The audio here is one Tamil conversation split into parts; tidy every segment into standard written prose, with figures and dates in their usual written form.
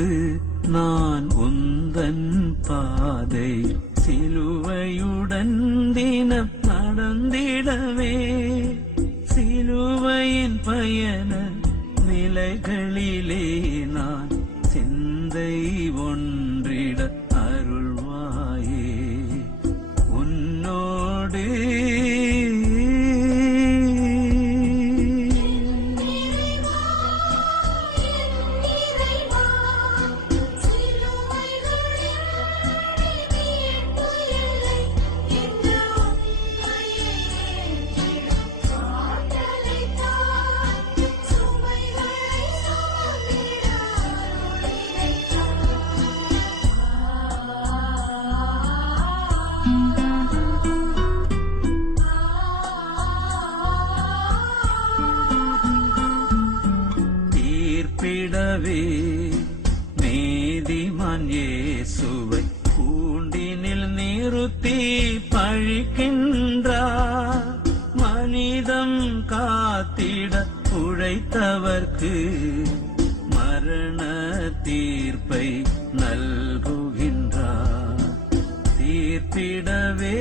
உன்னோடு நான் உந்தன் பாதை சிலுவையுடன் தினம் நடந்திடவே சிலுவையின் பயண நிலைகளிலே நான் சிந்தை ஒன்றிட அருள்வாயே உன்னோடு தீர்ப்பிடவே நீதிமான் இயேசுவை கூண்டினில் நிறுத்தி பழிக்கின்றார் மனிதம் காத்திட உழைத்தவர்க்கு மரண தீர்ப்பை நல்குகின்றார் தீர்ப்பிடவே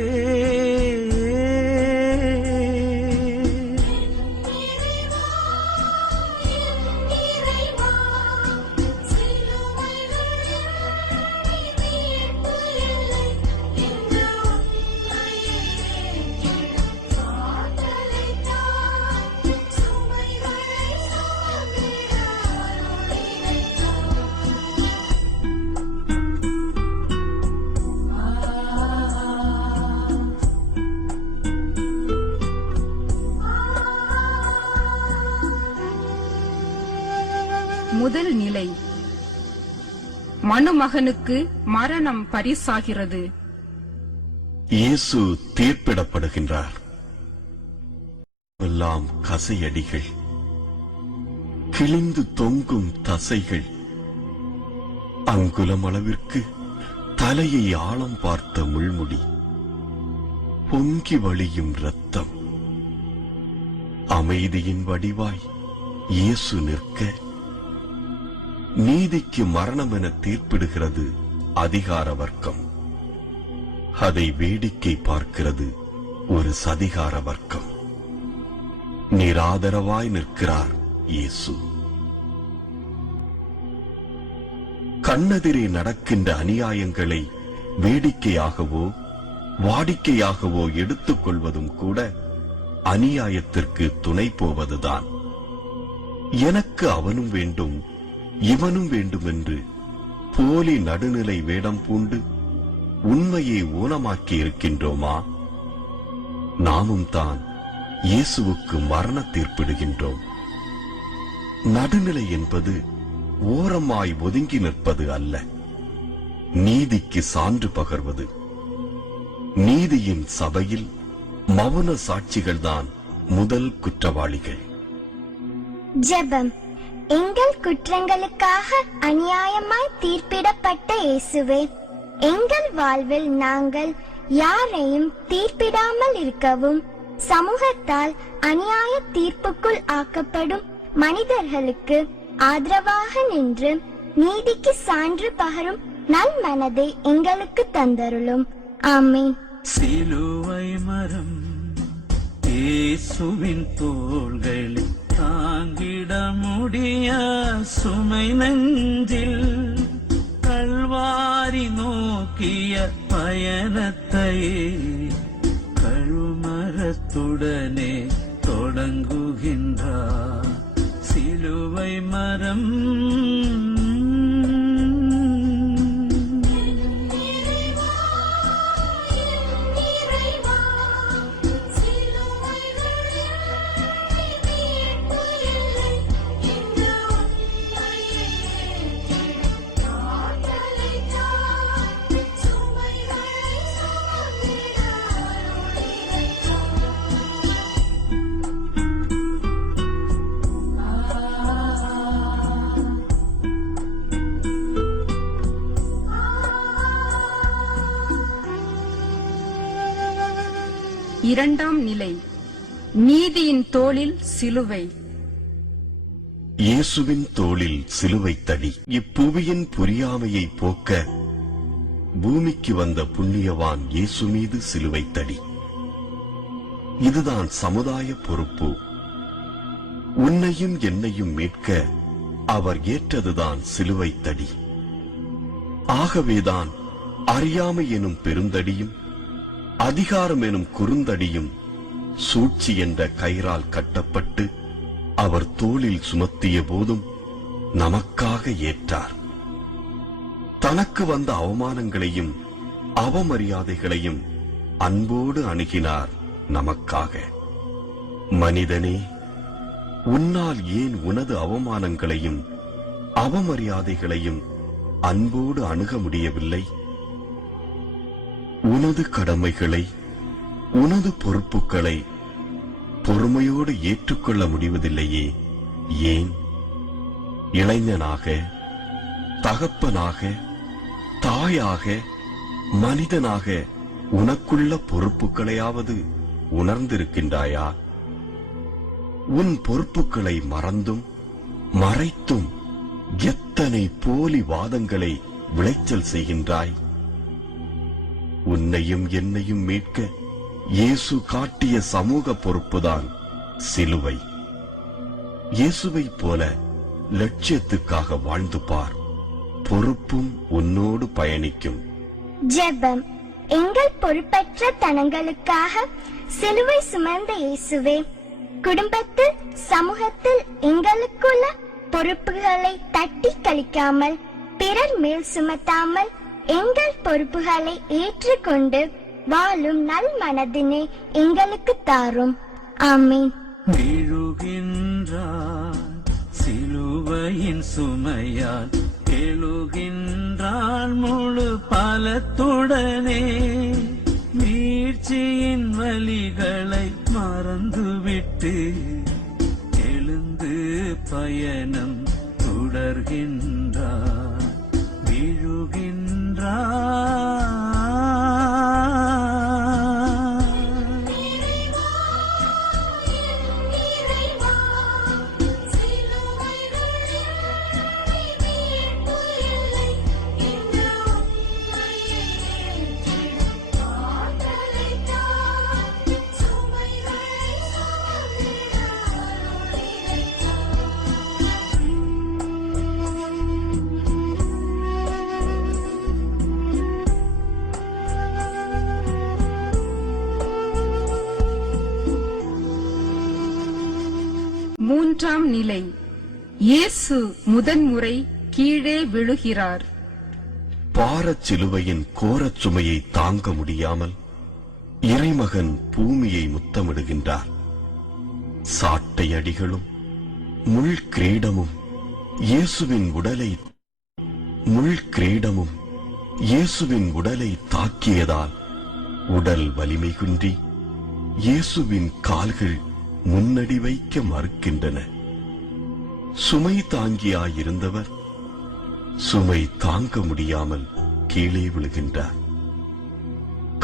முதல் நிலை. மனுமகனுக்கு மரணம் பரிசாகிறது. இயேசு தீர்ப்பிடப்படுகின்றார். எல்லாம் கசையடிகள், கிழிந்து தொங்கும் தசைகள், அங்குலம் அளவிற்கு தலையை ஆழம் பார்த்த முள்முடி, பொங்கி வழியும் இரத்தம். அமைதியின் வடிவாய் இயேசு நிற்க, நீதிக்கு மரணம் என தீர்ப்பிடுகிறது அதிகார வர்க்கம். அதை வேடிக்கை பார்க்கிறது ஒரு சதிகார வர்க்கம். நிராதரவாய் நிற்கிறார் இயேசு. கண்ணெதிரே நடக்கின்ற அநியாயங்களை வேடிக்கையாகவோ வாடிக்கையாகவோ எடுத்துக் கொள்வதும் கூட அநியாயத்திற்கு துணை போவதுதான். எனக்கு அவனும் வேண்டும் இவனும் வேண்டும் என்று போலி நடுநிலை வேடம் பூண்டு உண்மையை ஊனமாக்கி இருக்கின்றோமா? நாமும் தான் இயேசுவுக்கு மரண தீர்ப்பிடுகின்றோம். நடுநிலை என்பது ஓரமாய் ஒதுங்கி நிற்பது அல்ல, நீதிக்கு சான்று பகர்வது. நீதியின் சபையில் மௌன சாட்சிகள்தான் முதல் குற்றவாளிகள். ஜெபம். எங்கள் குற்றங்களுக்காக அநியாயமாய் தீர்ப்பிடப்பட்ட இயேசுவே, எங்கள் வாழ்வில் நாங்கள் யாரையும் தீர்ப்பிடாமல் இருக்கவும், சமூகத்தால் அநியாய தீர்ப்புக்குள் ஆக்கப்படும் மனிதர்களுக்கு ஆதரவாக நின்று நீதிக்கு சான்று பகரும் நல் மனதை எங்களுக்கு தந்தருளும். ஆமென். சிலுவை மரம் இயேசுவின் தோள்களில் தாங்கிட முடிய சுமை நெஞ்சில் கல்வாரி நோக்கிய பயணத்தையே கழுமரத்துடனே தொடங்குகின்றார் சிலுவை மரம். இரண்டாம் நிலை. நீதியின் தோளில் சிலுவை. இயேசுவின் தோளில் சிலுவைத் தடி. இப்புவியின் புரியாமையை போக்க பூமிக்கு வந்த புண்ணியவான் இயேசு மீது சிலுவைத் தடி. இதுதான் சமுதாய பொறுப்பு. உன்னையும் என்னையும் மீட்க அவர் ஏற்றதுதான் சிலுவைத் தடி. ஆகவேதான் அறியாமை எனும் பெருந்தடியும் அதிகாரம் எனும் குறுந்தடியும் சூழ்ச்சி என்ற கயிறால் கட்டப்பட்டு அவர் தோளில் சுமத்திய போதும் நமக்காக ஏற்றார். தனக்கு வந்த அவமானங்களையும் அவமரியாதைகளையும் அன்போடு அணுகினார் நமக்காக. மனிதனே, உன்னால் ஏன் உனது அவமானங்களையும் அவமரியாதைகளையும் அன்போடு அணுக முடியவில்லை? உனது கடமைகளை, உனது பொறுப்புகளை பொறுமையோடு ஏற்றுக்கொள்ள முடிவதில்லையே, ஏன்? இளைஞனாக, தகப்பனாக, தாயாக, மனிதனாக உனக்குள்ள பொறுப்புகளையாவது உணர்ந்திருக்கின்றாயா? உன் பொறுப்புகளை மறந்தும் மறைத்தும் எத்தனை போலி வாதங்களை விளைச்சல் செய்கின்றாய்? உன்னையும் என்னையும் மீட்க இயேசு காட்டிய சமூக பொறுப்புதான் சிலுவை. இயேசுவைப் போல லட்சியத்துக்காக வாழ்ந்து பார். பொறுப்பும் உன்னோடு பயணிக்கும். ஜெபம். எங்கள் பொறுப்பற்ற தனங்களுக்காக சிலுவை சுமந்த இயேசுவே, குடும்பத்தில் சமூகத்தில் எங்களுக்குள்ள பொறுப்புகளை தட்டி கழிக்காமல் பிறர் மேல் சுமத்தாமல் எங்கள் பொறுப்புகளை ஏற்றுக்கொண்டு வாழும் நல் மனதினை எங்களுக்கு தாரும். ஆமீன். விழுகின்றார் சிலுவையின் சுமையால், எழுகின்றாள் முழு பலத்துடனே. வீழ்ச்சியின் வலிகளை மறந்துவிட்டு எழுந்து பயணம் தொடர்கின்றார். விழுகின்றார். மூன்றாம் நிலை. இயேசு முதன்முறை கீழே விழுகிறார். பாரச் சிலுவையின் கோரச் சுமையை தாங்க முடியாமல் இறைமகன் பூமியை முத்தமிடுகின்றார். சாட்டை அடிகளும் முள் கிரீடமும் இயேசுவின் உடலை தாக்கியதால் உடல் வலிமை குன்றி இயேசுவின் கால்கள் முன்னடி வைக்க மறுக்கின்றன. சுமை தாங்கியாயிருந்தவர் சுமை தாங்க முடியாமல் கீழே விழுகின்றார்.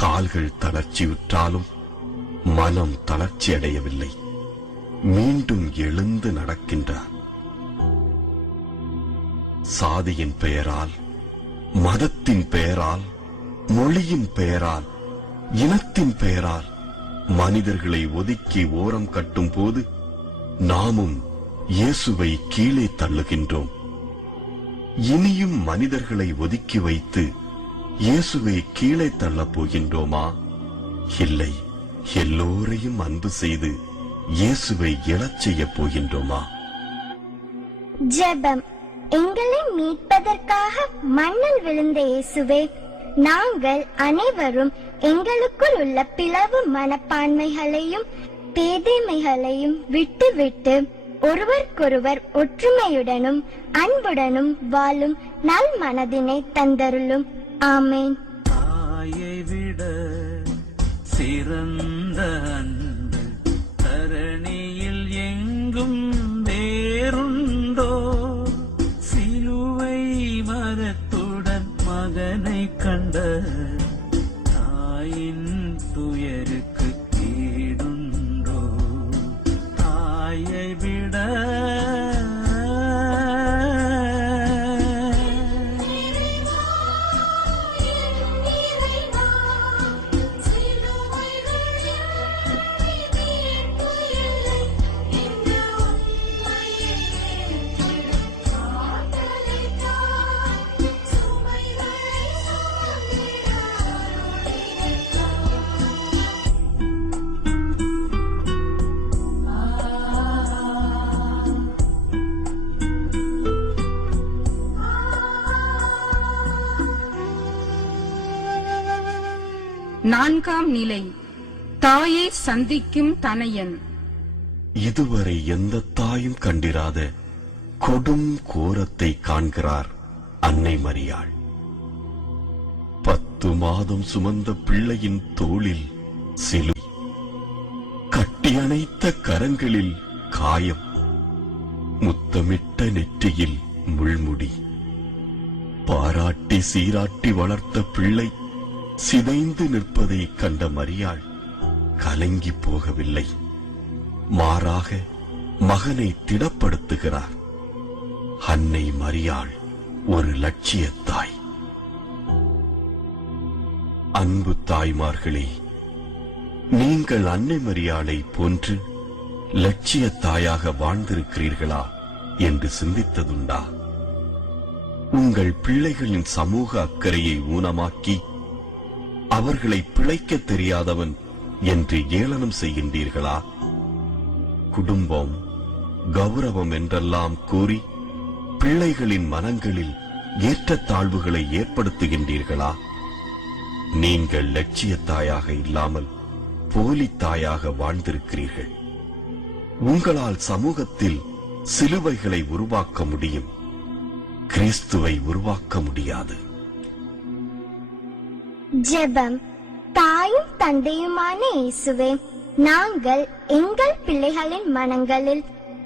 கால்கள் தளர்ச்சியுற்றாலும் மனம் தளர்ச்சி அடையவில்லை. மீண்டும் எழுந்து நடக்கின்றார். சாதியின் பெயரால், மதத்தின் பெயரால், மொழியின் பெயரால், இனத்தின் பெயரால் மனிதர்களை ஒதுக்கி ஓரம் கட்டும் போது நாமும் இயேசுவை கீழே தள்ளுகின்றோம். இனியும் மனிதர்களை ஒதுக்கி வைத்து இயேசுவை கீழே தள்ளப் போகின்றோமா? இல்லை, எல்லோரையும் அன்பு செய்து இயேசுவை எழச் செய்யப் போகின்றோமா? ஜெபம். எங்களை மீட்பதற்காக மண்ணில் விழுந்த இயேசுவே, நாங்கள் அனைவரும் எங்களுக்குள் உள்ள பிளவு மனப்பான்மைகளையும் பேதைமைகளையும் விட்டுவிட்டு ஒருவருக்கொருவர் ஒற்றுமையுடனும் அன்புடனும் வாழும் நல் மனதினை தந்தருளும். ஆமேன். தாயை விட சிறந்த அன்பு தரணியில் எங்கும் வேறுண்டோ? சிலுவை மரத்துடன் மகனை கண்ட தாயின் துயருக்கு ஈடுண்டோ? தாயை விட 4ஆம் நிலை. தாயை சந்திக்கும் தனையன். இதுவரை எந்த தாயும் கண்டிராத கொடும் கோரத்தை காண்கிறார் அன்னை மரியாள். 10 மாதம் சுமந்த பிள்ளையின் தோளில் சிலுவை, கட்டியணைத்த கரங்களில் காயம், முத்தமிட்ட நெற்றியில் முள்முடி, பாராட்டி சீராட்டி வளர்த்த பிள்ளை சிதைந்து நிற்பதை கண்ட மரியாள் கலங்கி போகவில்லை. மாறாக மகனை திடப்படுத்துகிறார். அன்னை மரியாள் ஒரு லட்சிய தாய். அன்பு தாய்மார்களே, நீங்கள் அன்னை மரியாளை போன்று லட்சிய தாயாக வாழ்ந்திருக்கிறீர்களா என்று சிந்தித்ததுண்டா? உங்கள் பிள்ளைகளின் சமூக அக்கறையை ஊனமாக்கி அவர்களை பிழைக்க தெரியாதவன் என்று ஏளனம் செய்கின்றீர்களா? குடும்பம், கௌரவம் என்றெல்லாம் கூறி பிள்ளைகளின் மனங்களில் ஏற்றத்தாழ்வுகளை ஏற்படுத்துகின்றீர்களா? நீங்கள் லட்சிய தாயாக இல்லாமல் போலி தாயாக வாழ்ந்திருக்கிறீர்கள். உங்களால் சமூகத்தில் சிலுவைகளை உருவாக்க முடியும், கிறிஸ்துவை உருவாக்க முடியாது. ஜெபம். தாயும் தந்தையுமான இயேசுவே, நாங்கள் எங்கள் பிள்ளைகளின் மனங்களில்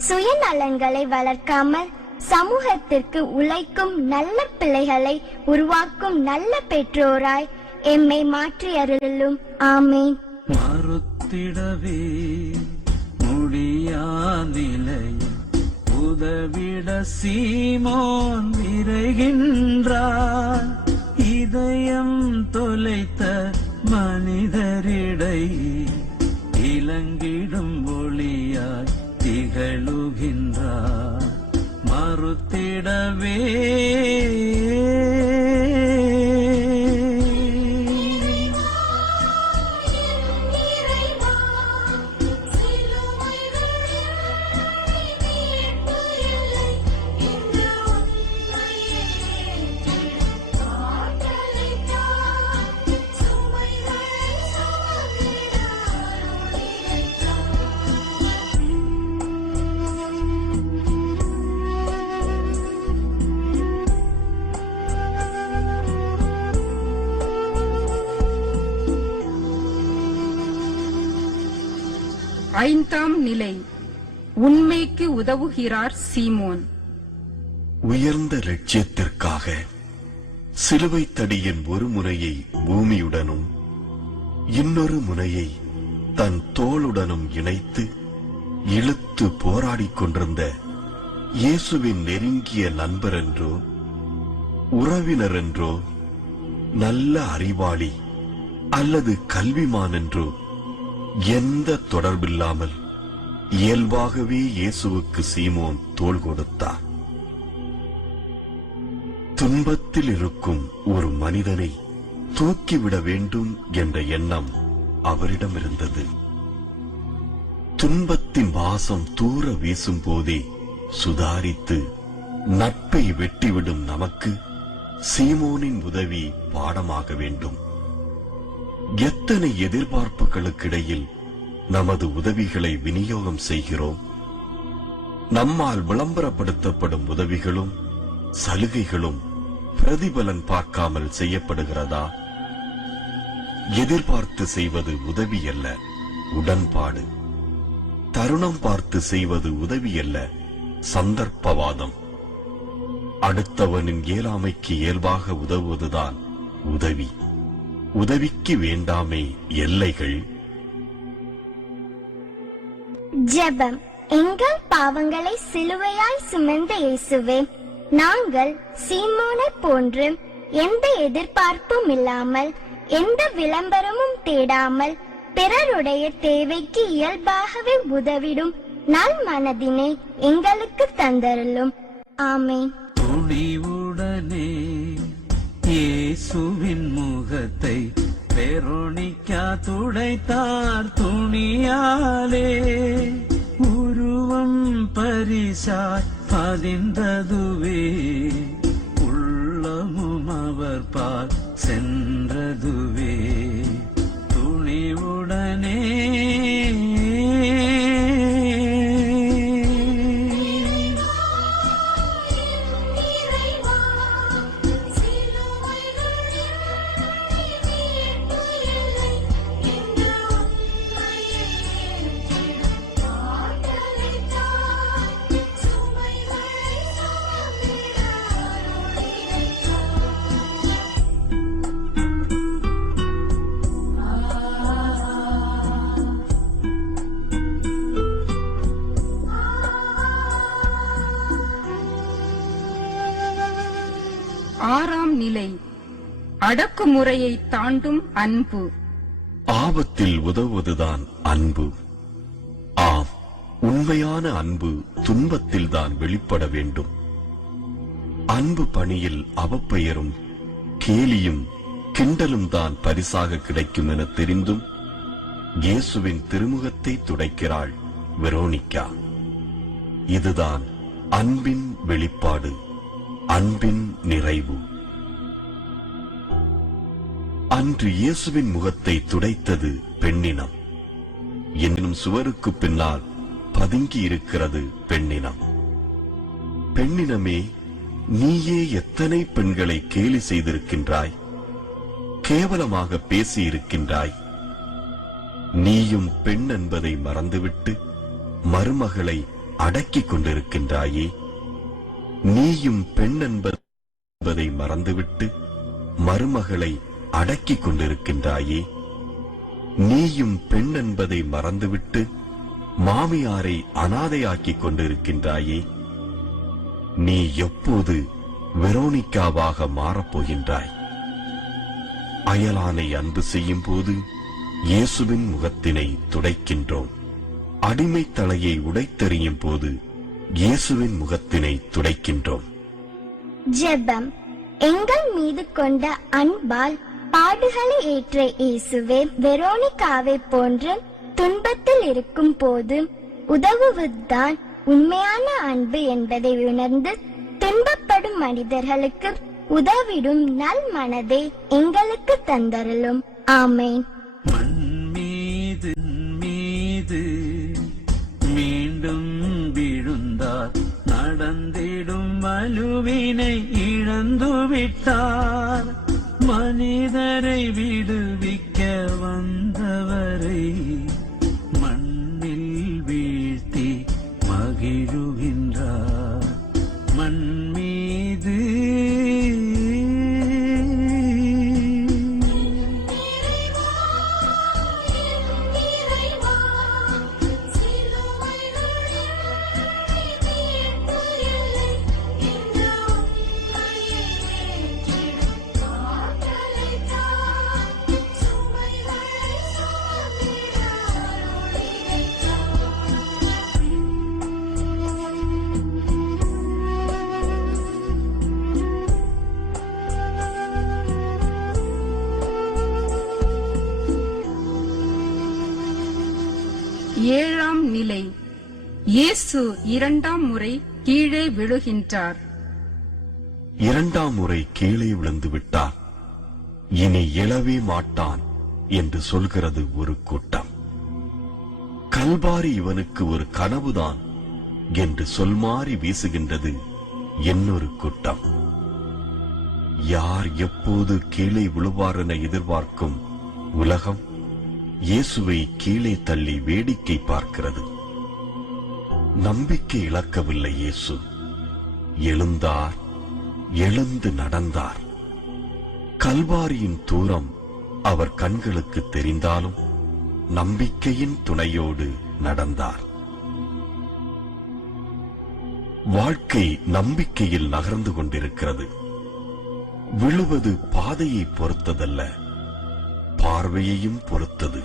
சுயநலன்களை வளர்க்காமல் சமூகத்திற்கு உழைக்கும் நல்ல பிள்ளைகளை உருவாக்கும் நல்ல பெற்றோராய் எம்மை மாற்றி அருளும். ஆமேன். மறுத்திடவே முடியா நிலையில் உதவிட சீமோன் விரைகின்றார். இதயம் தொலைத்த மனிதரிடை இலங்கிடும் ஒளியாய் திகழுகின்றார். மறுத்திடவே ஐந்தாம் நிலை. உண்மைக்கு உதவுகிறார் சீமோன். உயர்ந்த லட்சியத்திற்காக சிலுவை தடியின் ஒரு முனையை பூமியுடனும் இன்னொரு முனையை தன் தோளுடனும் இணைத்து இழுத்து போராடிக் கொண்டிருந்த இயேசுவின் நெருங்கிய நண்பர் என்றோ, உறவினர் என்றோ, நல்ல அறிவாளி அல்லது கல்விமான் என்றோ எந்த தொடர்பில்லாமல் இயல்பாகவே இயேசுவுக்கு சீமோன் தோள் கொடுத்தார். துன்பத்தில் இருக்கும் ஒரு மனிதனை தூக்கிவிட வேண்டும் என்ற எண்ணம் அவரிடம் இருந்தது. துன்பத்தின் வாசம் தூர வீசும் போதே சுதாரித்து நட்பை வெட்டிவிடும் நமக்கு சீமோனின் உதவி பாடமாக வேண்டும். எத்தனை எதிர்பார்ப்புகளுக்கிடையில் நமது உதவிகளை விநியோகம் செய்கிறோம். நம்மால் விளம்பரப்படுத்தப்படும் உதவிகளும் சலுகைகளும் பிரதிபலன் பார்க்காமல் செய்யப்படுகிறதா? எதிர்பார்த்து செய்வது உதவி அல்ல, உடன்பாடு. தருணம் பார்த்து செய்வது உதவி அல்ல, சந்தர்ப்பவாதம். அடுத்தவனின் இயலாமைக்கு இயல்பாக உதவுவதுதான் உதவி. உதவிக்கு வேண்டாமே எல்லைகள். ஜெபம். எங்கள் பாவங்களை சிலுவையாய் சுமந்த இயேசுவே, நாங்கள் சீமோனை போன்று எந்த எதிர்பார்ப்பும் இல்லாமல் எந்த விளம்பரமும் தேடாமல் பிறருடைய தேவைக்கு இயல்பாகவே உதவிடும் நல் மனதினை எங்களுக்கு தந்தருளும். ஆமேன். துணிவுடனே இயேசுவின் முகத்தை வெரோனிக்கா துடைத்தார் துணியாலே. உருவம் பரிசாய் பதிந்ததுவே, உள்ளமும் அவர் பால் சென்றதுவே. ஆறாம் நிலை அடக்குமுறையை தாண்டும் அன்பு. ஆபத்தில் உதவுவதுதான் அன்பு. ஆம், உண்மையான அன்பு துன்பத்தில்தான் வெளிப்பட வேண்டும். அன்பு பணியில் அவப்பெயரும் கேலியும் கிண்டலும் தான் பரிசாக கிடைக்கும் என தெரிந்தும் இயேசுவின் திருமுகத்தை துடைக்கிறாள் வெரோனிகா. இதுதான் அன்பின் வெளிப்பாடு, அன்பின் நிறைவு. அன்று இயேசுவின் முகத்தை துடைத்தது பெண்ணினம். என்னும் சுவருக்கு பின்னால் பதுங்கி இருக்கிறது பெண்ணினம். பெண்ணினமே, நீயே எத்தனை பெண்களை கேலி செய்திருக்கின்றாய், கேவலமாக பேசியிருக்கின்றாய். நீயும் பெண் என்பதை மறந்துவிட்டு மருமகளை அடக்கிக் கொண்டிருக்கின்றாயே. நீயும் பெண் என்பதை மறந்துவிட்டு மருமகளை அடக்கிக் கொண்டிருக்கின்றாயே. நீயும் பெண் என்பதை மறந்துவிட்டு மாமியாரை அனாதையாக்கிக் கொண்டிருக்கின்றாயே. நீ எப்போது வெரோனிகாவாக மாறப்போகின்றாய்? அயலானை அன்பு செய்யும் போது இயேசுவின் முகத்தினை துடைக்கின்றோம். அடிமை தலையை உடைத்தெறியும் போது இயேசுவின் முகத்தினை துடைக்கின்றோம். ஜெபம். எங்கள் மீது கொண்ட அன்பால் பாடுகளை ஏற்ற இயேசுவே, வெரோனிகாவை போன்று துன்பத்தில் இருக்கும் போது உதவுவதுதான் உண்மையான அன்பு என்பதை உணர்ந்து துன்பப்படும் மனிதர்களுக்கு உதவிடும் நல் மனதை எங்களுக்கு தந்தருளும். ஆமேன். மண் மீது மீது மீண்டும் விழுந்தார், நடந்திடும் வலுவினை இழந்து விட்டார். மனிதரை விடுவிக்க வந்தவரை மண்ணில் வீழ்த்தி மகிழுகின்றார். மண் மீது ஏழாம் நிலை இயேசு இரண்டாம் முறை கீழே விழுகின்றார். இரண்டாம் முறை கீழே விழுந்து விட்டார். இனி எழவே மாட்டான் என்று சொல்கிறது ஒரு கூட்டம். கல்வாரி இவனுக்கு ஒரு கனவுதான் என்று சொல்மாறி வீசுகின்றது இன்னொரு கூட்டம். யார் எப்போது கீழே விழுவார் என எதிர்பார்க்கும் உலகம் இயேசுவை கீழே தள்ளி வேடிக்கை பார்க்கிறது. நம்பிக்கை இழக்கவில்லை இயேசு. எழுந்தார், எழுந்து நடந்தார். கல்வாரியின் தூரம் அவர் கண்களுக்கு தெரிந்தாலும் நம்பிக்கையின் துணையோடு நடந்தார். வாழ்க்கை நம்பிக்கையில் நகர்ந்து கொண்டிருக்கிறது. விழுவது பாதையை பொறுத்ததல்ல, பார்வையையும் பொறுத்தது.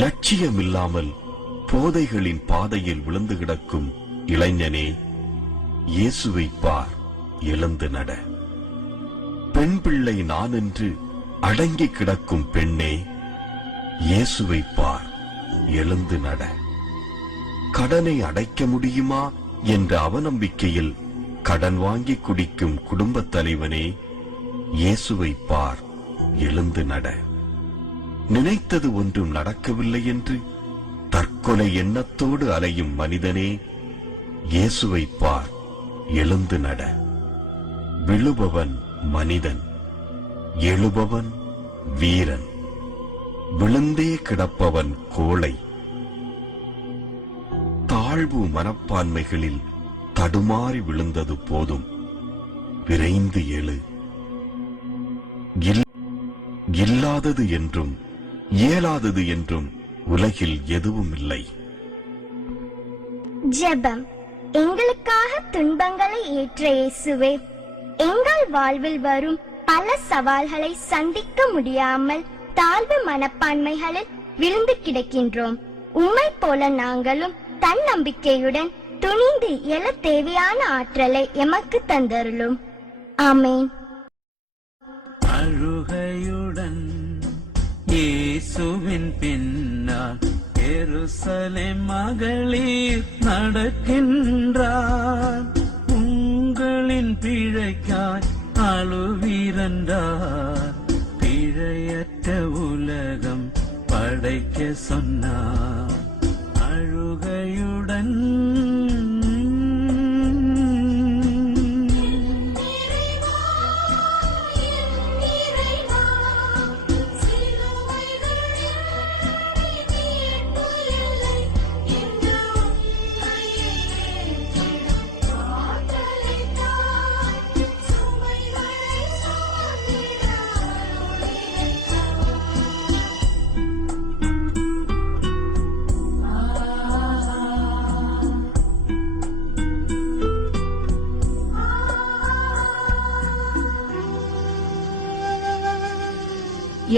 லட்சியமில்லாமல் போதைகளின் பாதையில் விழுந்து கிடக்கும் இளைஞனே, இயேசுவை பார், எழுந்து நட. பெண் பிள்ளை நான் என்று அடங்கி கிடக்கும் பெண்ணே, இயேசுவை பார், எழுந்து நட. கடனை அடைக்க முடியுமா என்ற அவநம்பிக்கையில் கடன் வாங்கி குடிக்கும் குடும்பத் தலைவனே, இயேசுவை பார், எழுந்து நட. நினைத்தது ஒன்றும் நடக்கவில்லை என்று தற்கொலை எண்ணத்தோடு அலையும் மனிதனே, இயேசுவை பார், எழுந்து நட. விழுபவன் மனிதன், எழுபவன் வீரன். விழுந்தே கிடப்பவன் கோழை. தாழ்வு மனப்பான்மைகளில் தடுமாறி விழுந்தது போதும், விரைந்து எழு. இல்லாதது என்றும் இயலாதது என்றும் உலகில் எதுவும் இல்லை. ஜெபம். எங்களுக்காக துன்பங்களை ஏற்ற இயேசுவே, எங்கள் வாழ்வில் வரும் பல சவால்களை சந்திக்க முடியாமல் தாழ்வு மனப்பான்மைகளில் விழுந்து கிடக்கின்றோம். உம்மை போல நாங்களும் தன்னம்பிக்கையுடன் துணிந்து எழ தேவையான ஆற்றலை எமக்கு தந்தருளும். ஆமேன். அழுகையுடன் இயேசுவின் பின்னால் எருசலேம் மகளிர் நடக்கின்றார். உங்களின் பிழைக்காய் அழுவீரன்றார். பிழையற்ற உலகம் படைக்க சொன்னார். அழுகையுடன்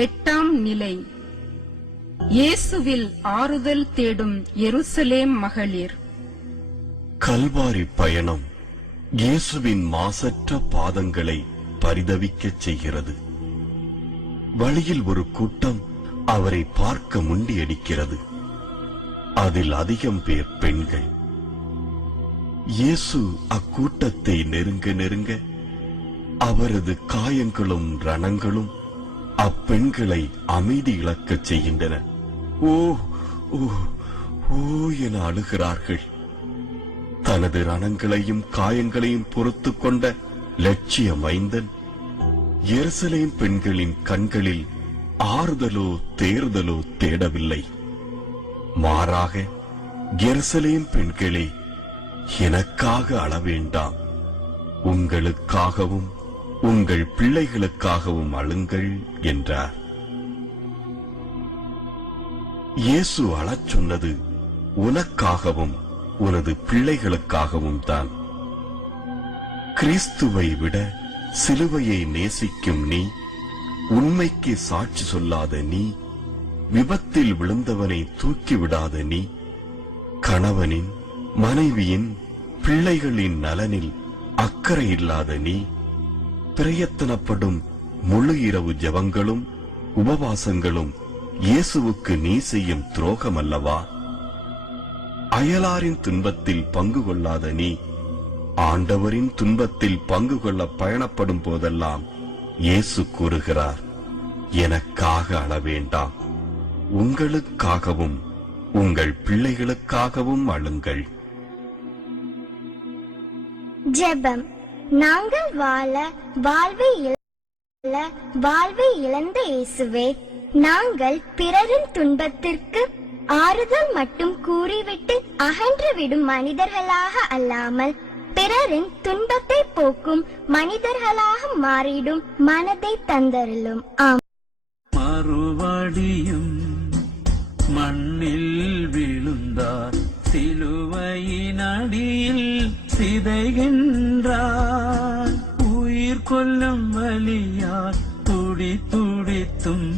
எட்டாம் நிலை. இயேசுவில் ஆறுதல் தேடும் எருசலேம் மகளிர். கல்வாரி பயணம் இயேசுவின் மாசற்ற பாதங்களை பரிதவிக்கச் செய்கிறது. வழியில் ஒரு கூட்டம் அவரை பார்க்க முண்டியடிக்கிறது. அதில் அதிகம் பேர் பெண்கள். இயேசு அக்கூட்டத்தை நெருங்க நெருங்க அவரது காயங்களும் ரணங்களும் அப்பெண்களை அமைதி இழக்கச் செய்கின்றன. ஓ ஓ ஓ என அழுகிறார்கள். தனது ரணங்களையும் காயங்களையும் பொறுத்து கொண்ட லட்சிய மைந்தன் எருசலேம் பெண்களின் கண்களில் ஆறுதலோ தேர்தலோ தேடவில்லை. மாறாக, எருசலேம் பெண்களே, எனக்காக அழ வேண்டாம், உங்களுக்காகவும் உங்கள் பிள்ளைகளுக்காகவும் அழுங்கள் என்றார். இயேசு அழச் சொன்னது உனக்காகவும் உனது பிள்ளைகளுக்காகவும் தான். கிறிஸ்துவை விட சிலுவையை நேசிக்கும் நீ, உண்மைக்கு சாட்சி சொல்லாத நீ, விபத்தில் விழுந்தவனை தூக்கிவிடாத நீ, கணவனின், மனைவியின், பிள்ளைகளின் நலனில் அக்கறை இல்லாத நீ, பிரயத்தனப்படும் முழு இரவு ஜெபங்களும் உபவாசங்களும் இயேசுவுக்கு நீ செய்யும் துரோகம் அல்லவா? அயலாரின் துன்பத்தில் பங்கு கொள்ளாத நீ, ஆண்டவரின் துன்பத்தில் பங்கு கொள்ள பயணப்படும் போதெல்லாம் இயேசு கூறுகிறார், எனக்காக அழ வேண்டாம், உங்களுக்காகவும் உங்கள் பிள்ளைகளுக்காகவும் அழுங்கள். ஜெபம். நாங்கள் வாழ வாழ்வை இழந்த இயேசுவே, நாங்கள் பிறரின் துன்பத்திற்கு ஆறுதல் மட்டும் கூறிவிட்டு அகன்றுவிடும் மனிதர்களாக அல்லாமல் பிறரின் துன்பத்தை போக்கும் மனிதர்களாக மாறிடும் மனதை தந்தருளும். மறுபடியும் மண்ணில் விழுந்தார், சிலுவையின் அடியில் சிதைகின்றார். உயிர் கொல்லும் வலியார் துடி துடித்தும்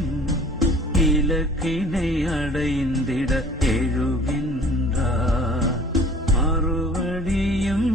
இலக்கினை அடைந்திட எழுகின்றார். மறுபடியும்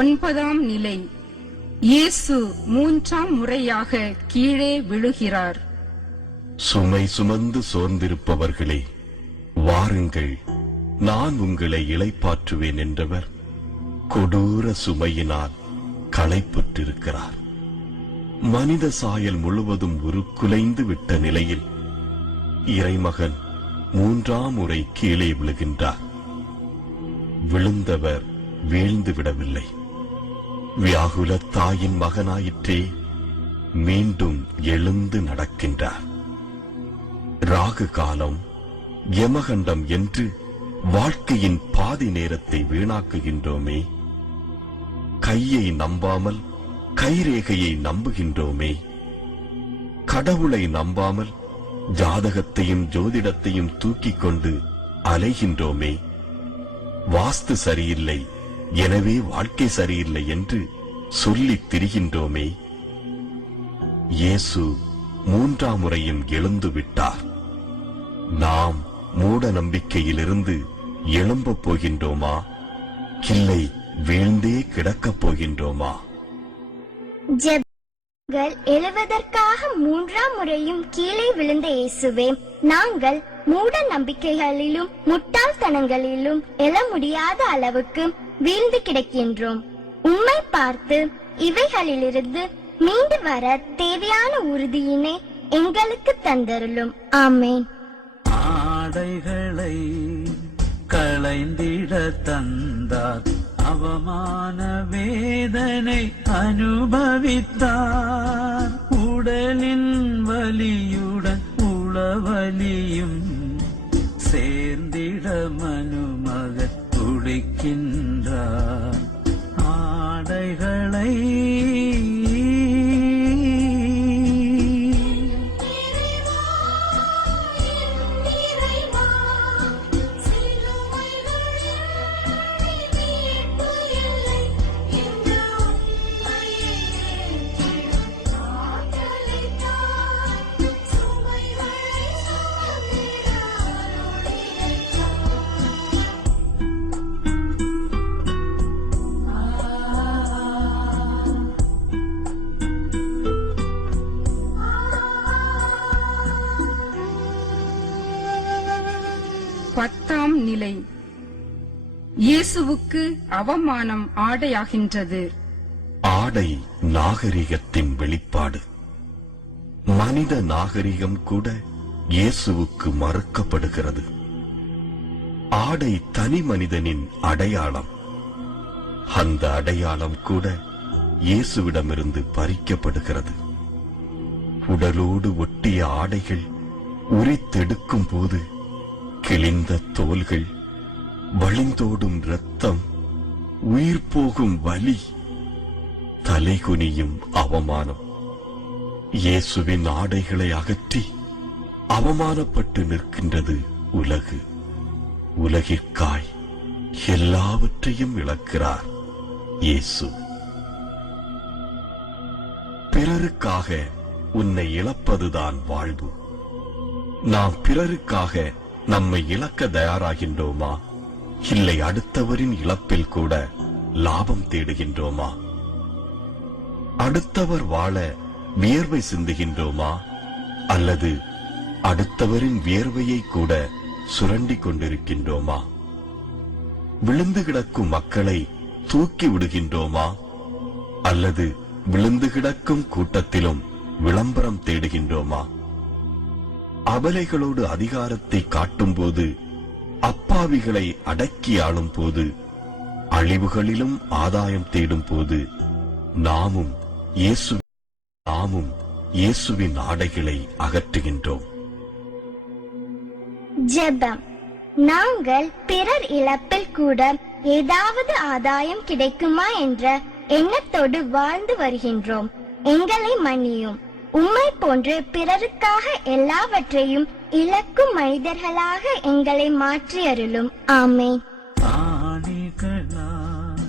ஒன்பதாம் நிலை. இயேசு மூன்றாம் முறையாக கீழே விழுகிறார். சுமை சுமந்து சோர்ந்திருப்பவர்களே, வாருங்கள், நான் உங்களை இளைப்பாற்றுவேன் என்றவர் கொடூர சுமையினால் களைப்புற்றிருக்கிறார். மனித சாயல் முழுவதும் உருக்குலைந்து விட்ட நிலையில் இறைமகன் 3ஆம் முறை கீழே விழுகின்றார். விழுந்தவர் வீழ்ந்து விடவில்லை. வியாகுல தாயின் மகனாயிற்றே மீண்டும் எழுந்து நடக்கின்றார். ராகு காலம், யமகண்டம் என்று வாழ்க்கையின் பாதி நேரத்தை வீணாக்குகின்றோமே. கையை நம்பாமல் கைரேகையை நம்புகின்றோமே. கடவுளை நம்பாமல் ஜாதகத்தையும் ஜோதிடத்தையும் தூக்கிக் கொண்டு அலைகின்றோமே. வாஸ்து சரியில்லை, எனவே வாழ்க்கை சரியில்லை என்று சொல்லித் திரிகின்றோமே. இயேசு 3ஆம் முறையும் எழுந்து விட்டார். நாம் மூட நம்பிக்கையிலிருந்து எழும்பப் போகின்றோமா, இல்லை வீழ்ந்தே கிடக்கப் போகின்றோமா? ஜெபங்கள் எழுவதற்காக 3ஆம் முறையும் கீழே விழுந்த இயேசுவே, நாங்கள் மூட நம்பிக்கைகளிலும் முட்டாள்தனங்களிலும் எழ முடியாத அளவுக்கு வீழ்ந்து கிடக்கின்றோம். உம்மை பார்த்து இவைகளிலிருந்து மீண்டு வர தேவையான உறுதியினை எங்களுக்கு தந்தருளும். ஆமேன். ஆடைகளை களைந்திட தந்தார், அவமான வேதனை அனுபவித்தார். உடலின் வலியுடன் உளவலியும் சேர்ந்திட மனுமகன் துடிக்கின்றார். ஆடைகளை பத்தாம் நிலை. இயேசுவுக்கு அவமானம் ஆடையாகின்றது. ஆடை நாகரிகத்தின் வெளிப்பாடு. மனித நாகரிகம் கூட இயேசுவுக்கு மறுக்கப்படுகிறது. ஆடை தனி மனிதனின் அடையாளம். அந்த அடையாளம் கூட இயேசுவிடமிருந்து பறிக்கப்படுகிறது. உடலோடு ஒட்டிய ஆடைகள் உரித்தெடுக்கும் போது கிழிந்த தோள்கள், வழிந்தோடும் இரத்தம், உயிர் போகும் வலி, தலைகுனியும் அவமானம். இயேசுவின் ஆடைகளை அகற்றி அவமானப்பட்டு நிற்கின்றது உலகு. உலகிற்காய் எல்லாவற்றையும் இழக்கிறார் இயேசு. பிறருக்காக உன்னை இழப்பதுதான் வாழ்வு. நாம் பிறருக்காக நம்மை இழக்க தயாராகின்றோமா, இல்லை அடுத்தவரின் இழப்பில் கூட லாபம் தேடுகின்றோமா? அடுத்தவர் வாழ வியர்வை சிந்துகின்றோமா, அல்லது அடுத்தவரின் வியர்வையை கூட சுரண்டி கொண்டிருக்கின்றோமா? விழுந்து கிடக்கும் மக்களை தூக்கி விடுகின்றோமா, அல்லது விழுந்து கிடக்கும் கூட்டத்திலும் விளம்பரம் தேடுகின்றோமா? அபலைகளோடு அதிகாரத்தை காட்டும் போது, அப்பாவிகளை அடக்கி ஆளும் போது, அழிவுகளிலும் ஆதாயம் தேடும் போது நாமும் இயேசுவின் ஆடைகளை அகற்றுகின்றோம். ஜெபம். நாங்கள் பிறர் இழப்பில் கூட ஏதாவது ஆதாயம் கிடைக்குமா என்ற எண்ணத்தோடு வாழ்ந்து வருகின்றோம். எங்களை மன்னியும். உம்மை போன்று பிறருக்காக எல்லாவற்றையும் இழக்கும் மனிதர்களாக எங்களை மாற்றி அருளும். ஆமென். ஆணிகளால்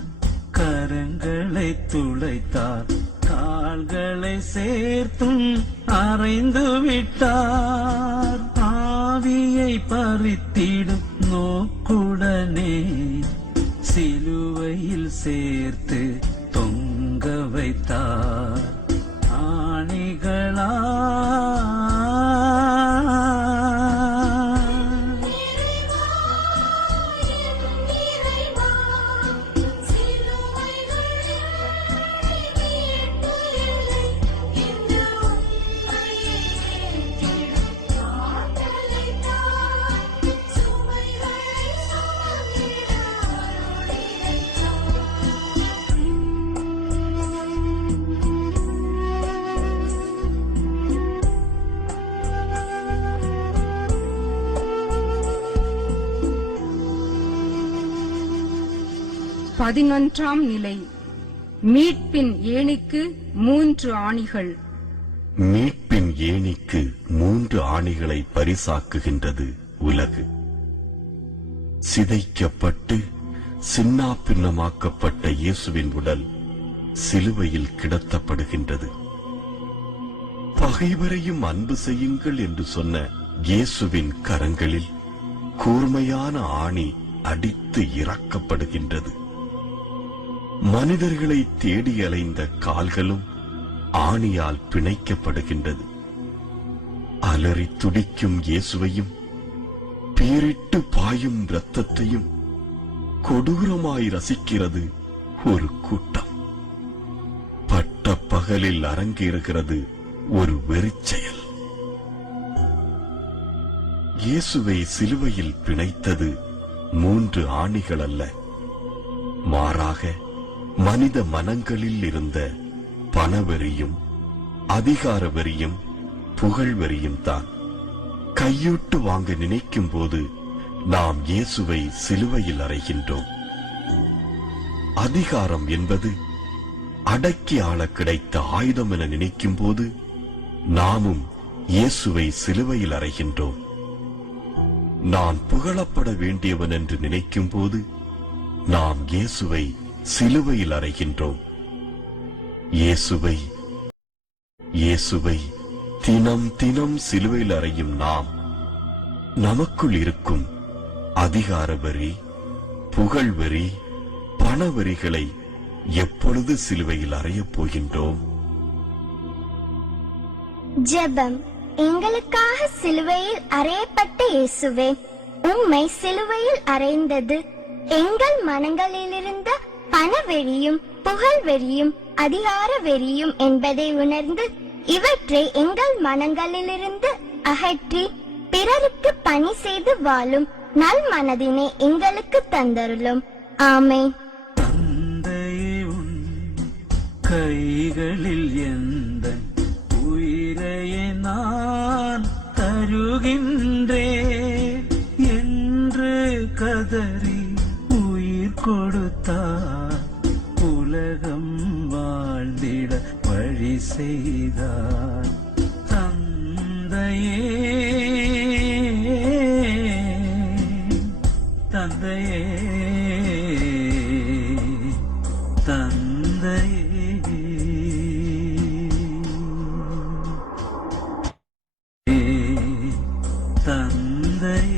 கரங்களை துளைத்தார், கால்களை சேர்த்தும் அறைந்து விட்டார். ஆவியை பறித்திடும் நோக்குடனே சிலுவையில் சேர்த்து தொங்க வைத்தார். ஆணிகளா 11ஆம் நிலை. மீட்பின் ஏணிக்கு 3 ஆணிகள். மீட்பின் ஏணிக்கு 3 ஆணிகளை பரிசாக்குகின்றது உலகு. சிதைக்கப்பட்டு சின்னாபின்னமாக்கப்பட்ட இயேசுவின் உடல் சிலுவையில் கிடத்தப்படுகின்றது. பகைவரையும் அன்பு செய்யுங்கள் என்று சொன்ன இயேசுவின் கரங்களில் கூர்மையான ஆணி அடித்து இறக்கப்படுகின்றது. மனிதர்களை தேடி அலைந்த கால்களும் ஆணியால் பிணைக்கப்படுகின்றது. அலறி துடிக்கும் இயேசுவையும் பீரிட்டு பாயும் இரத்தத்தையும் கொடூரமாய் ரசிக்கிறது ஒரு கூட்டம். பட்ட பகலில் அரங்கேறுகிறது ஒரு வெறிச்செயல். இயேசுவை சிலுவையில் பிணைத்தது 3 ஆணிகள் அல்ல, மாறாக மனித மனங்களில் இருந்த பணவெறியும் அதிகார வெறியும் புகழ் வெறியும் தான். கையூட்டு வாங்க நினைக்கும் போது நாம் இயேசுவை சிலுவையில் அறைகின்றோம். அதிகாரம் என்பது அடக்கி ஆள கிடைத்த ஆயுதம் என நினைக்கும் போது நாமும் இயேசுவை சிலுவையில் அறைகின்றோம். நான் புகழப்பட வேண்டியவன் என்று நினைக்கும் போது நாம் இயேசுவை சிலுவையில் அறைகின்றோம். இயேசுவை தினம் தினம் சிலுவையில் அறையும் நாம் நமக்குள் இருக்கும் அதிகார வெறி, புகழ் வெறி, பணவெறிகளை எப்பொழுது சிலுவையில் அறையப் போகின்றோம்? ஜெபம். எங்களுக்காக சிலுவையில் அறையப்பட்ட இயேசுவே, உம்மை சிலுவையில் அறைந்தது எங்கள் மனங்களிலிருந்த பணவெறியும் புகழ் வெறியும் அதிகார வெறியும் என்பதை உணர்ந்து இவற்றை எங்கள் மனங்களிலிருந்து அகற்றி பிறருக்கு பணி செய்து வாழும் நல் மனதினை எங்களுக்கு தந்தருளும். ஆமென். தந்தையே, உன் கைகளில் எந்த உயிரையே நான் தருகின்றேன் என்று கதறி உயிர் கொடுத்தார். உலகம் வாழ்ந்திட வழி செய்தார். தந்தையே, தந்தையே, தந்தையே, தந்தையே.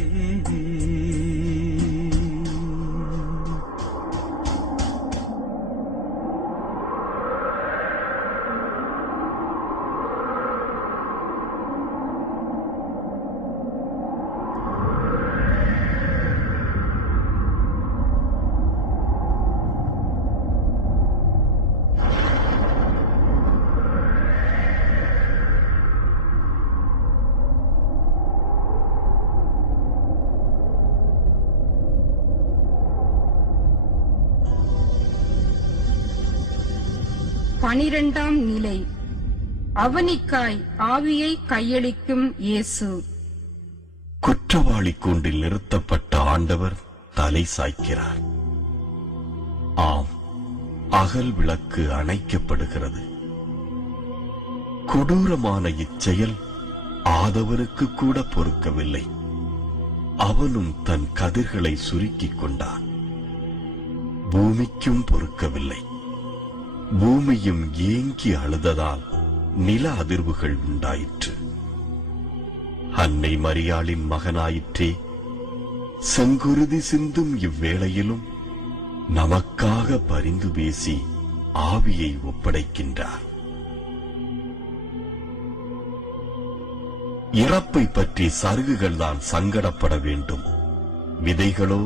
பனிரெண்டாம் நிலை. அவனிக்காய் ஆவியை கையளிக்கும் இயேசு. குற்றவாளி கூண்டில் நிறுத்தப்பட்ட ஆண்டவர் தலை சாய்க்கிறார். ஆம், அகல் விளக்கு அணைக்கப்படுகிறது. கொடூரமான இச்செயல் ஆதவனுக்கு கூட பொறுக்கவில்லை. அவனும் தன் கதிர்களை சுருக்கிக் கொண்டான். பூமிக்கும் பொறுக்கவில்லை. பூமியும் ஏங்கி அழுததால் நில அதிர்வுகள் உண்டாயிற்று. அன்னை மரியாளின் மகனாயிற்றே, செங்குருதி சிந்தும் இவ்வேளையிலும் நமக்காக பரிந்து பேசி ஆவியை ஒப்படைக்கின்றார். இறப்பை பற்றி சருகுகள் தான் சங்கடப்பட வேண்டும், விதைகளோ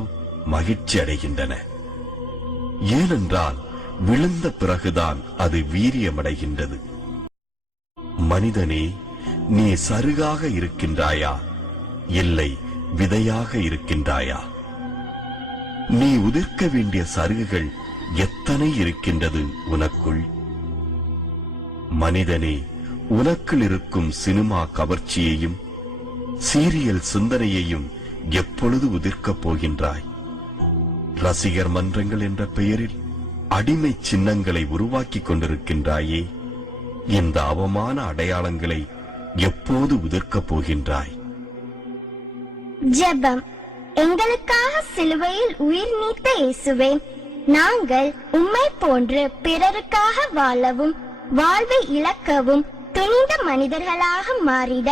மகிழ்ச்சி அடைகின்றன. ஏனென்றால் விழுந்த பிறகுதான் அது வீரியமடைகின்றது. மனிதனே, நீ சருகாக இருக்கின்றாயா, இல்லை விதையாக இருக்கின்றாயா? நீ உதிர்க்க வேண்டிய சருகுகள் எத்தனை இருக்கின்றது உனக்குள்? மனிதனே, உனக்குள் இருக்கும் சினிமா கவர்ச்சியையும் சீரியல் சிந்தனையையும் எப்பொழுது உதிர்க்கப் போகின்றாய்? ரசிகர் மன்றங்கள் என்ற பெயரில் அடிமை சின்னங்களை உருவாக்கிக் கொண்டிருக்கின்றாயே, இந்த அவமான அடையாளங்களை எப்போது உதிர்க்கப் போகின்றாய்? ஜெபம். எங்களுக்காக சிலுவையில் உயிர் நீத்த இயேசுவே, நாங்கள் உம்மை போன்று பிறருக்காக வாழவும் வாழ்வை இழக்கவும் துணிந்த மனிதர்களாக மாறிட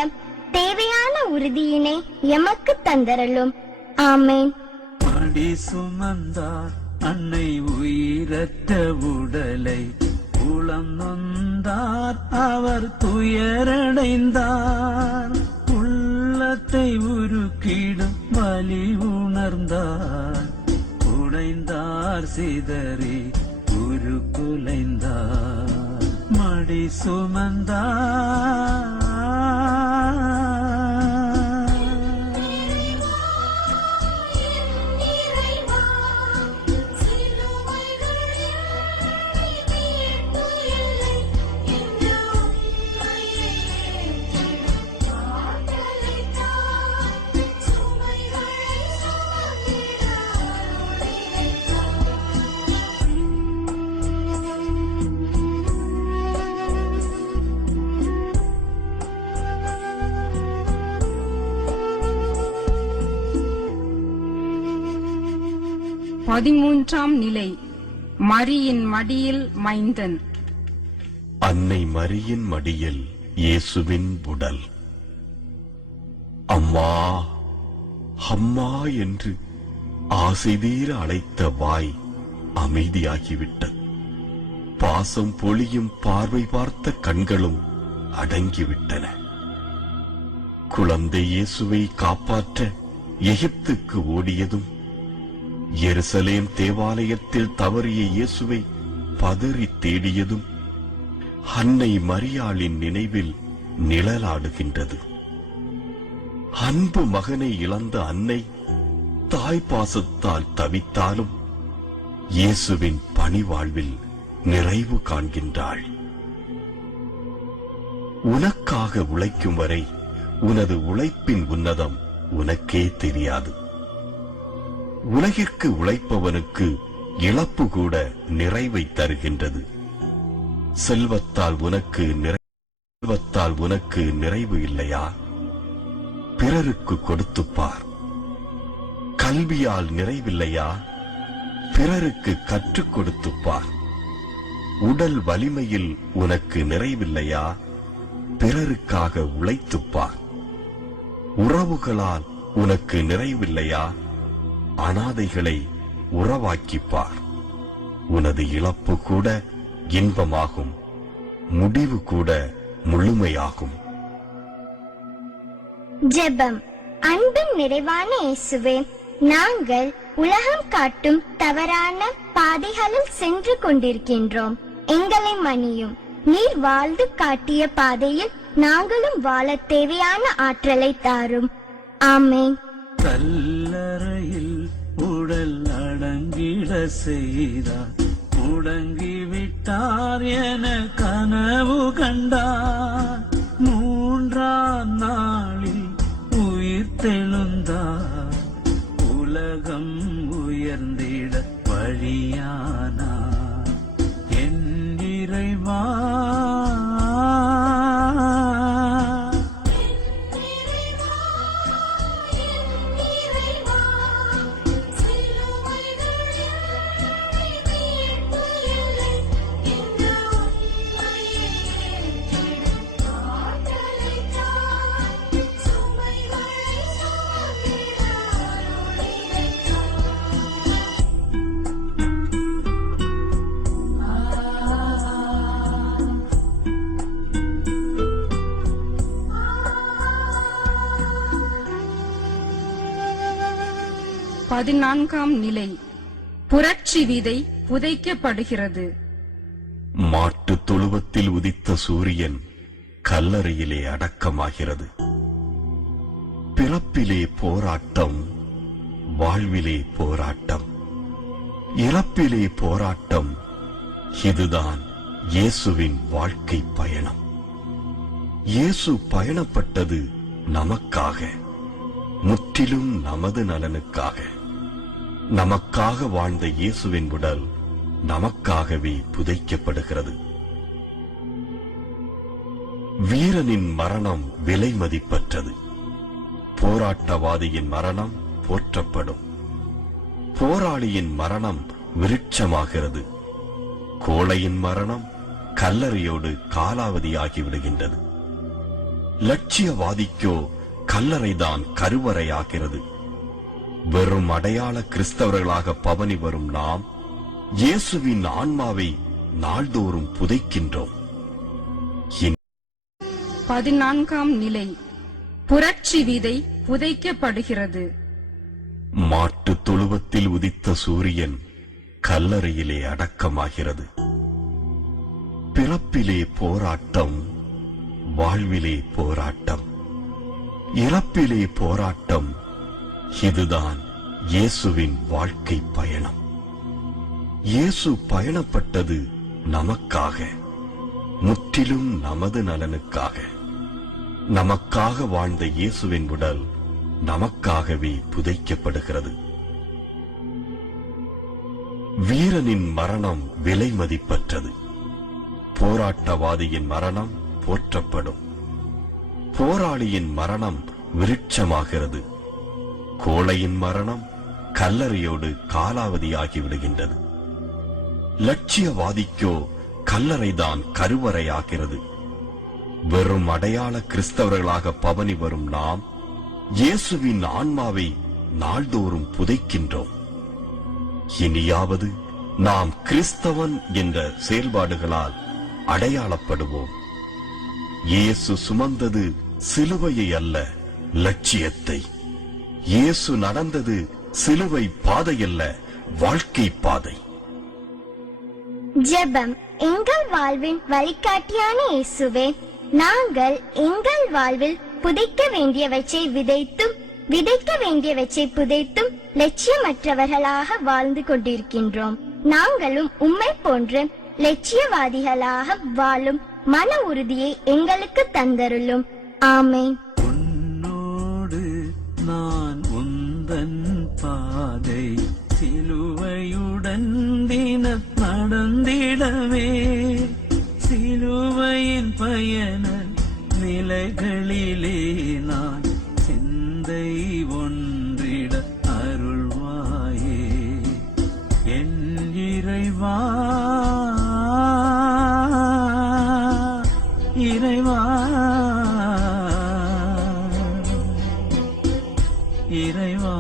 தேவையான உறுதியினை எமக்கு தந்தரலும். ஆமேன். மடி சுமந்தார் அன்னை உயிரற்ற உடலை, உளம் நொந்தார் அவர் துயரடைந்தார், உள்ளத்தை உருக்கிடும் வலி உணர்ந்தார், உடைந்தார் சிதறி உருக்குலைந்தார், மடி சுமந்தார். பதிமூன்றாம் நிலை. மரியின் மடியில் மைந்தன். அன்னை மரியின் மடியில் இயேசுவின் உடல். அம்மா அம்மா என்று ஆசைதீர அழைத்த வாய் அமைதியாகிவிட்டது. பாசம் பொழியும் பார்வை பார்த்த கண்களும் அடங்கிவிட்டன. குழந்தை இயேசுவை காப்பாற்ற எகிப்துக்கு ஓடியதும், எருசலேம் தேவாலயத்தில் தவறிய இயேசுவை பதறி தேடியதும் அன்னை மரியாளின் நினைவில் நிழலாடுகின்றது. அன்பு மகனை இழந்த அன்னை தாய் பாசத்தால் தவித்தாலும் இயேசுவின் பணிவாழ்வில் நிறைவு காண்கின்றாள். உனக்காக உழைக்கும் வரை உனது உழைப்பின் உன்னதம் உனக்கே தெரியாது. உலகிற்கு உழைப்பவனுக்கு இழப்பு கூட நிறைவை தருகின்றது. செல்வத்தால் உனக்கு நிறைவு இல்லையா? பிறருக்கு கொடுத்துப்பார். கல்வியால் நிறைவில்லையா? பிறருக்கு கற்றுக் கொடுத்துப்பார். உடல் வலிமையில் உனக்கு நிறைவில்லையா? பிறருக்காக உழைத்துப்பார். உறவுகளால் உனக்கு நிறைவில்லையா? அனாதைகளை உறவாக்கிப்பார். உனது இழப்பு கூட இன்பமாகும், முடிவு கூட முழுமையாகும். ஜெபம். அன்பின் நிறைவான இயேசுவே, நாங்கள் உலகம் காட்டும் தவறான பாதைகளில் சென்று கொண்டிருக்கின்றோம். எங்களை மன்னியும். நீர் வாழ்ந்து காட்டிய பாதையில் நாங்களும் வாழ தேவையான ஆற்றலை தாரும். ஆமேன். கல்லறையில் உடல் அடங்கிட செய்தார், முடங்கிவிட்டார் என கனவு கண்டார். மூன்றாம் நாளில் உயிர் தெழுந்தார், உலகம் உயர்ந்திட வழியானார். என் இறைவா, பதினான்காம் நிலை. புரட்சி விதை புதைக்கப்படுகிறது. மாட்டுத் தொழுவத்தில் உதித்த சூரியன் கல்லறையிலே அடக்கமாகிறது. பிறப்பிலே போராட்டம், வாழ்விலே போராட்டம், இறப்பிலே போராட்டம். இதுதான் இயேசுவின் வாழ்க்கை பயணம். இயேசு பயணப்பட்டது நமக்காக, முற்றிலும் நமது நலனுக்காக. நமக்காக வாழ்ந்த இயேசுவின் உடல் நமக்காகவே புதைக்கப்படுகிறது. வீரனின் மரணம் விலை மதிப்பற்றது. போராட்டவாதியின் மரணம் போற்றப்படும். போராளியின் மரணம் விருட்சமாகிறது. கோழையின் மரணம் கல்லறையோடு காலாவதியாகி விடுகின்றது. லட்சியவாதிக்கோ கல்லறைதான் கருவறையாகிறது. வெறும் அடையாள கிறிஸ்தவர்களாக பவனி வரும் நாம் இயேசுவின் ஆன்மாவை நாள்தோறும் புதைக்கின்றோம். 14ஆம் நிலை. புரட்சி விதை புதைக்கப்படுகிறது. மாட்டுத் தொழுவத்தில் உதித்த சூரியன் கல்லறையிலே அடக்கமாகிறது. பிறப்பிலே போராட்டம், வாழ்விலே போராட்டம், இறப்பிலே போராட்டம். இதுதான் இயேசுவின் வாழ்க்கை பயணம். இயேசு பயணப்பட்டது நமக்காக, முற்றிலும் நமது நலனுக்காக. நமக்காக வாழ்ந்த இயேசுவின் உடல் நமக்காகவே புதைக்கப்படுகிறது. வீரனின் மரணம் விலை மதிப்பற்றது. போராட்டவாதியின் மரணம் போற்றப்படும். போராளியின் மரணம் விருட்சமாகிறது. கோழையின் மரணம் கல்லறையோடு காலாவதியாகி விடுகின்றது. லட்சியவாதிக்கோ கல்லறைதான் கருவறையாகிறது. வெறும் அடையாள கிறிஸ்தவர்களாக பவனி வரும் நாம் இயேசுவின் ஆன்மாவை நாள்தோறும் புதைக்கின்றோம். இனியாவது நாம் கிறிஸ்தவன் என்ற செயல்பாடுகளால் அடையாளப்படுவோம். இயேசு சுமந்தது சிலுவையை அல்ல, லட்சியத்தை. இயேசு நடந்தது சிலுவை பாதையல்ல, வாழ்க்கை பாதை. ஜெபம். எங்கள் வாழ்வின் வழிகாட்டியான இயேசுவே, நாங்கள் எங்கள் வாழ்வில் புதைக்க வேண்டியவற்றை விதைத்தும் விதைக்க வேண்டியவற்றை புதைத்தும் லட்சியமற்றவர்களாக வாழ்ந்து கொண்டிருக்கின்றோம். நாங்களும் உம்மை போன்ற லட்சியவாதிகளாக வாழும் மன உறுதியை எங்களுக்கு தந்தருளும். ஆமென். உன்னோடு நான் உந்தன் பாதை சிலுவையுடன் தின நடந்திடவே, சிலுவையின் பயண நிலைகளிலே நான் சிந்தை ஒன்றிட அருள்வாயே என் இறைவா, இறைவா, இறைவா.